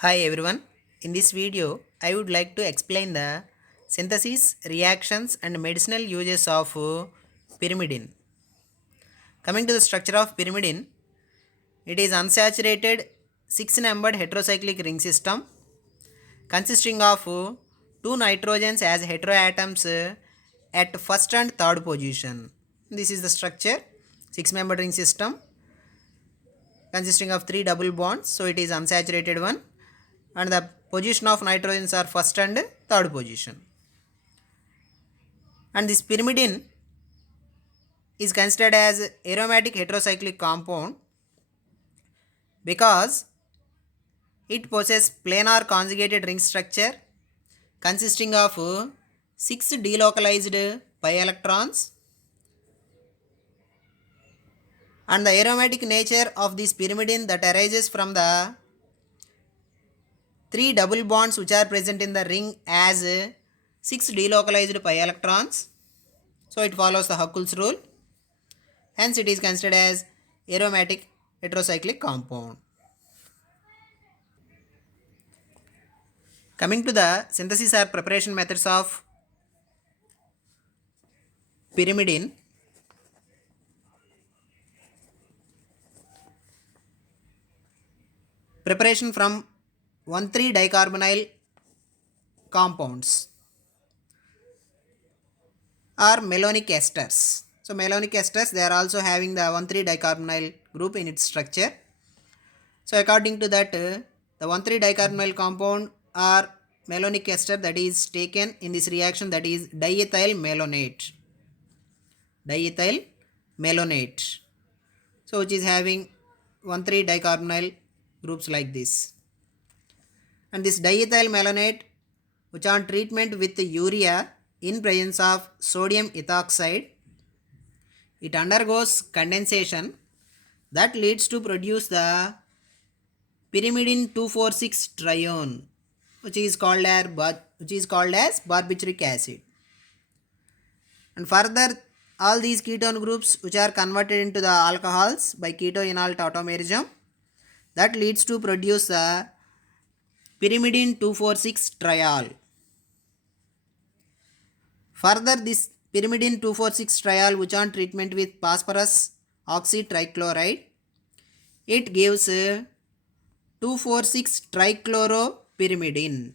Hi everyone. In this video, I would like to explain the synthesis, reactions and medicinal uses of pyrimidine. Coming to the structure of pyrimidine, it is unsaturated 6-numbered heterocyclic ring system consisting of two nitrogens as heteroatoms at first and third position. This is the structure, 6-membered ring system consisting of three double bonds, so it is unsaturated one, and the position of nitrogens are first and third position. And this pyrimidine is considered as aromatic heterocyclic compound because it possesses planar conjugated ring structure consisting of 6 delocalized pi electrons, and the aromatic nature of this pyrimidine that arises from the three double bonds which are present in the ring as 6 delocalized pi electrons. So it follows the Huckel's rule. Hence it is considered as aromatic heterocyclic compound. Coming to the synthesis or preparation methods of pyrimidine, preparation from 1,3-dicarbonyl compounds are malonic esters. So malonic esters, they are also having the 1,3-dicarbonyl group in its structure. So according to that, the 1,3-dicarbonyl compound or malonic ester that is taken in this reaction, that is diethyl malonate. Diethyl malonate. So which is having 1,3-dicarbonyl groups like this. And this diethyl malonate, which on treatment with urea in presence of sodium ethoxide, it undergoes condensation that leads to produce the pyrimidine 2,4,6 trione, which is called as barbituric acid. And further, all these ketone groups which are converted into the alcohols by ketoenol tautomerism, that leads to produce the pyrimidine 2,4,6 triol. Further, this pyrimidine 2,4,6 triol, which on treatment with phosphorus oxytrichloride, it gives 2,4,6 trichloropyrimidine.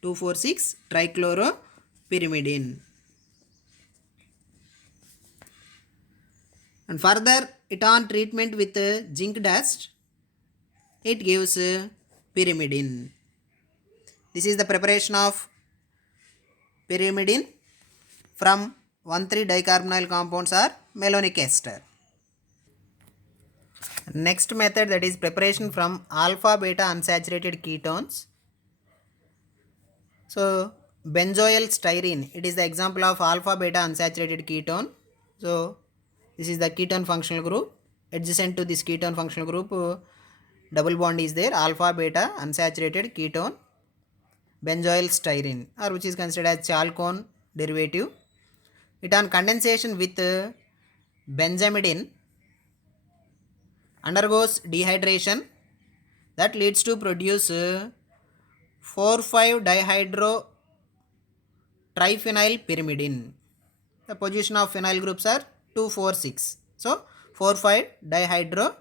2,4,6 trichloropyrimidine. And further, it on treatment with zinc dust, it gives pyrimidine. This is the preparation of pyrimidine from 1,3-dicarbonyl compounds or malonic ester. Next method, that is preparation from alpha beta unsaturated ketones. So benzoyl styrene, it is the example of alpha beta unsaturated ketone. So this is the ketone functional group. Adjacent to this ketone functional group, double bond is there, alpha beta unsaturated ketone benzoyl styrene, or which is considered as chalcone derivative. It on condensation with benzamidine undergoes dehydration that leads to produce 4,5 dihydrotriphenyl pyrimidine. The position of phenyl groups are 2, 4, 6. So 4,5 dihydro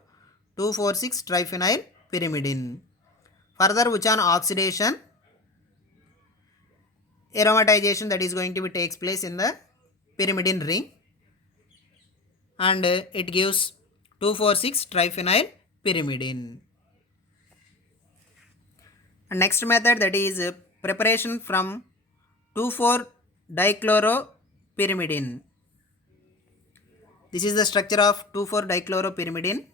2, 4, 6 triphenyl pyrimidine. Further, which on oxidation, aromatization that is going to be takes place in the pyrimidine ring, and it gives 2,4,6 triphenyl pyrimidine. And next method, that is preparation from 2,4-dichloropyrimidine. This is the structure of 2,4-dichloropyrimidine.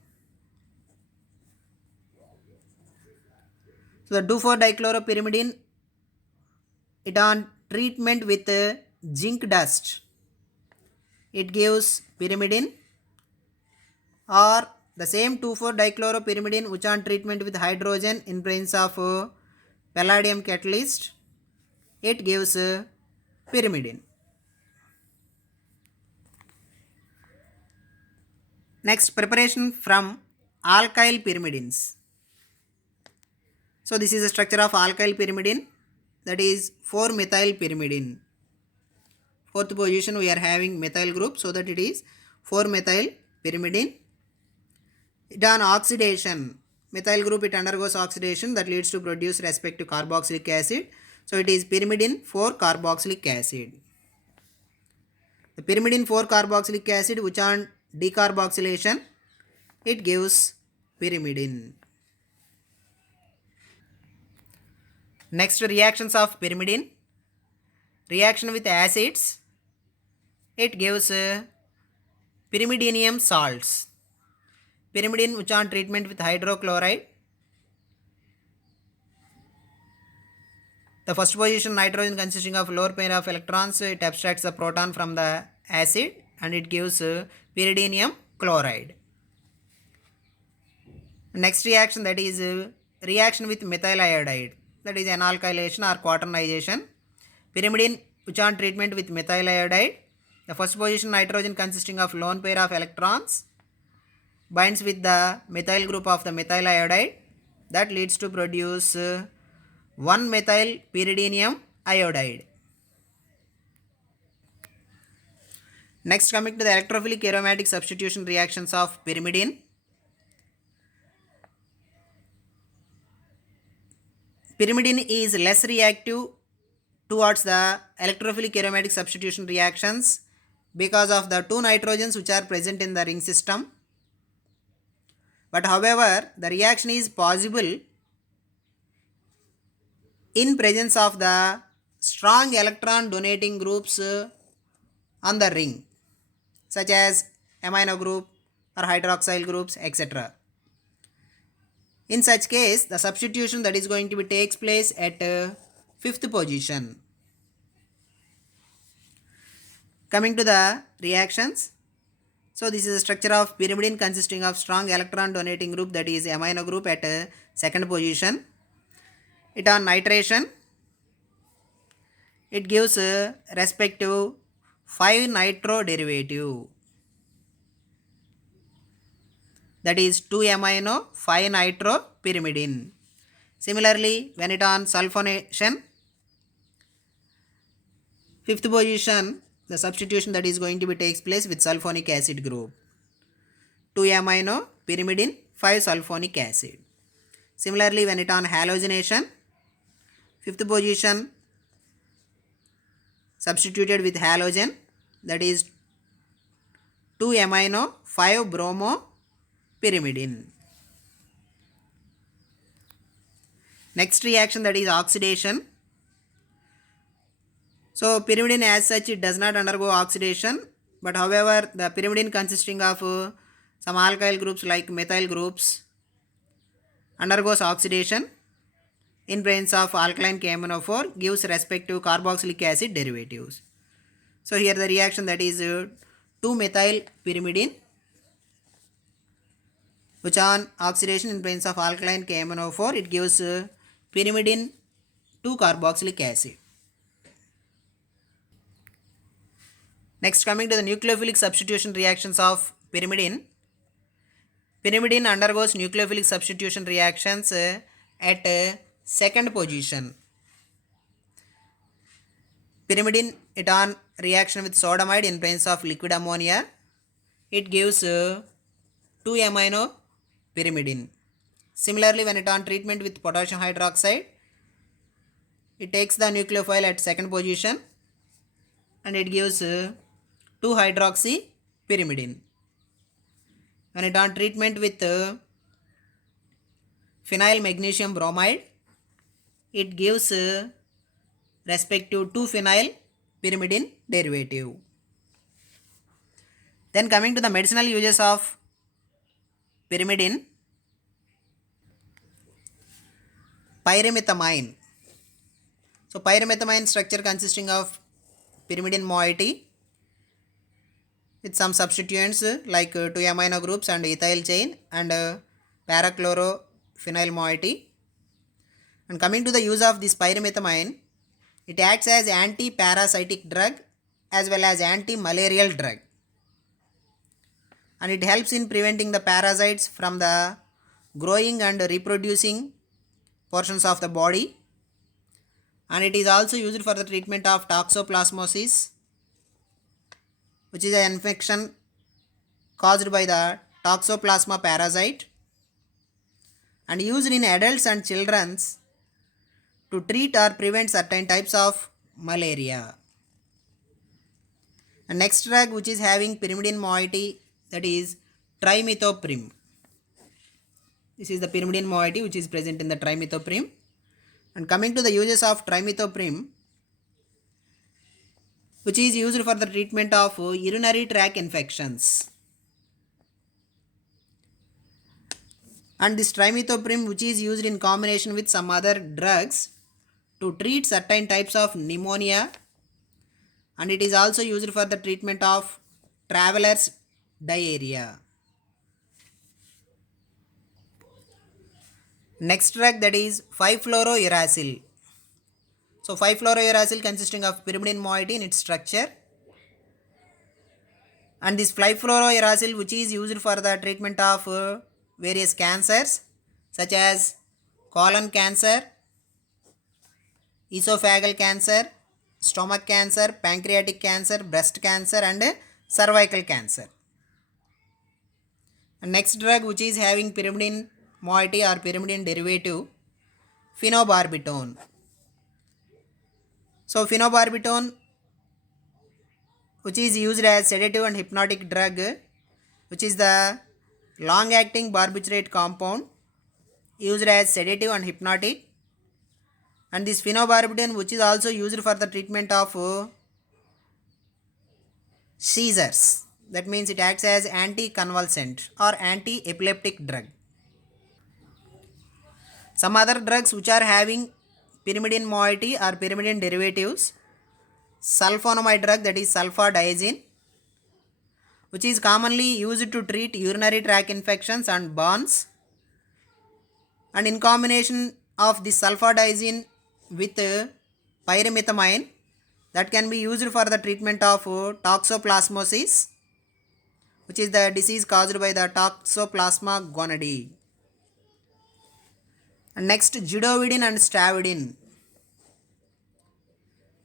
So the 2,4-dichloropyrimidine, it on treatment with zinc dust, it gives pyrimidine, or the same 2,4-dichloropyrimidine which on treatment with hydrogen in presence of palladium catalyst, it gives pyrimidine. Next, preparation from alkyl pyrimidines. So this is a structure of alkyl pyrimidine, that is 4-methyl pyrimidine. Fourth position we are having methyl group, so that it is 4-methyl pyrimidine. It on oxidation, methyl group it undergoes oxidation that leads to produce respective carboxylic acid. So it is pyrimidine 4-carboxylic acid. The pyrimidine 4-carboxylic acid which on decarboxylation it gives pyrimidine. Next, reactions of pyrimidine. Reaction with acids, it gives pyrimidinium salts. Pyrimidine which on treatment with hydrochloride. The first position nitrogen consisting of lower pair of electrons, it abstracts the proton from the acid and it gives pyridinium chloride. Next reaction, that is reaction with methyl iodide, that is analkylation or quaternization. Pyrimidine which on treatment with methyl iodide. The first position nitrogen consisting of lone pair of electrons binds with the methyl group of the methyl iodide, that leads to produce 1-methyl pyridinium iodide. Next, coming to the electrophilic aromatic substitution reactions of pyrimidine. Pyrimidine is less reactive towards the electrophilic aromatic substitution reactions because of the 2 nitrogens which are present in the ring system. But however, the reaction is possible in presence of the strong electron donating groups on the ring, such as amino group or hydroxyl groups, etc. In such case, the substitution that is going to be takes place at 5th position. Coming to the reactions. So this is a structure of pyrimidine consisting of strong electron donating group, that is amino group, at 2nd position. It on nitration, it gives respective 5-nitro derivative, that is 2-amino 5-nitro pyrimidine. Similarly, when it on sulfonation, 5th position, the substitution that is going to be takes place with sulfonic acid group, 2-amino pyrimidine 5-sulfonic acid. Similarly, when it on halogenation, 5th position substituted with halogen, that is 2-amino 5-bromo pyrimidine. Next reaction, that is oxidation. So pyrimidine as such it does not undergo oxidation, but however the pyrimidine consisting of some alkyl groups like methyl groups undergoes oxidation in presence of alkaline KMnO4, gives respective carboxylic acid derivatives. So here the reaction, that is 2-methyl pyrimidine which on oxidation in presence of alkaline KMnO4, it gives pyrimidine 2-carboxylic acid. Next, coming to the nucleophilic substitution reactions of pyrimidine. Pyrimidine undergoes nucleophilic substitution reactions at 2nd position. Pyrimidine, it on reaction with sodamide in presence of liquid ammonia, it gives 2-amino pyrimidine. Similarly, when it on treatment with potassium hydroxide, it takes the nucleophile at 2nd position and it gives 2-hydroxy pyrimidine. When it on treatment with phenyl magnesium bromide, it gives respective 2-phenyl pyrimidine derivative. Then coming to the medicinal uses of pyrimidine. Pyrimethamine. So pyrimethamine structure consisting of pyrimidine moiety with some substituents like 2-amino groups and ethyl chain and parachlorophenyl moiety. And coming to the use of this pyrimethamine, it acts as anti-parasitic drug as well as anti-malarial drug, and it helps in preventing the parasites from the growing and reproducing portions of the body, and it is also used for the treatment of toxoplasmosis, which is an infection caused by the toxoplasma parasite, and used in adults and children to treat or prevent certain types of malaria. And next drug which is having pyrimidine moiety, that is trimethoprim. This is the pyrimidine moiety which is present in the trimethoprim. And coming to the uses of trimethoprim, which is used for the treatment of urinary tract infections. And this trimethoprim which is used in combination with some other drugs to treat certain types of pneumonia, and it is also used for the treatment of travelers diarrhea. Next drug, that is 5-fluorouracil. So 5-fluorouracil consisting of pyrimidine moiety in its structure, and this 5-fluorouracil which is used for the treatment of various cancers such as colon cancer, esophageal cancer, stomach cancer, pancreatic cancer, breast cancer, and cervical cancer. And next drug which is having pyrimidine moiety or pyrimidine derivative, phenobarbital. So phenobarbital, which is used as sedative and hypnotic drug, which is the long acting barbiturate compound used as sedative and hypnotic. And this phenobarbital which is also used for the treatment of seizures. That means it acts as anti-convulsant or anti-epileptic drug. Some other drugs which are having pyrimidine moiety or pyrimidine derivatives, sulfonamide drug, that is sulfadiazine, which is commonly used to treat urinary tract infections and burns. And in combination of the sulfadiazine with pyrimethamine, that can be used for the treatment of toxoplasmosis, which is the disease caused by the Toxoplasma gonorrhoeae. And next, judovidine and stavudine.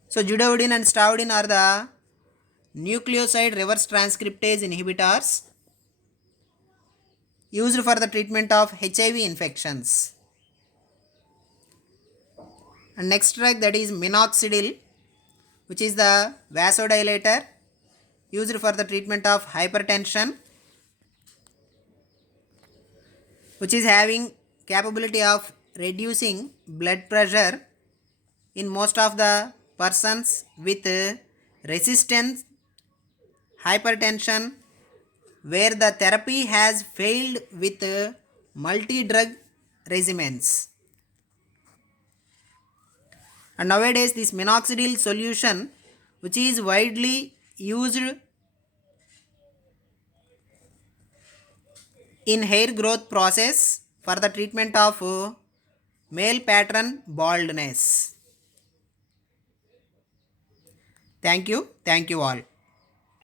So judovidine and stavudine are the nucleoside reverse transcriptase inhibitors used for the treatment of HIV infections. And next drug, that is minoxidil, which is the vasodilator used for the treatment of hypertension, which is having capability of reducing blood pressure in most of the persons with resistant hypertension where the therapy has failed with multi-drug regimens. And nowadays this minoxidil solution, which is widely used in hair growth process for the treatment of male pattern baldness. Thank you all.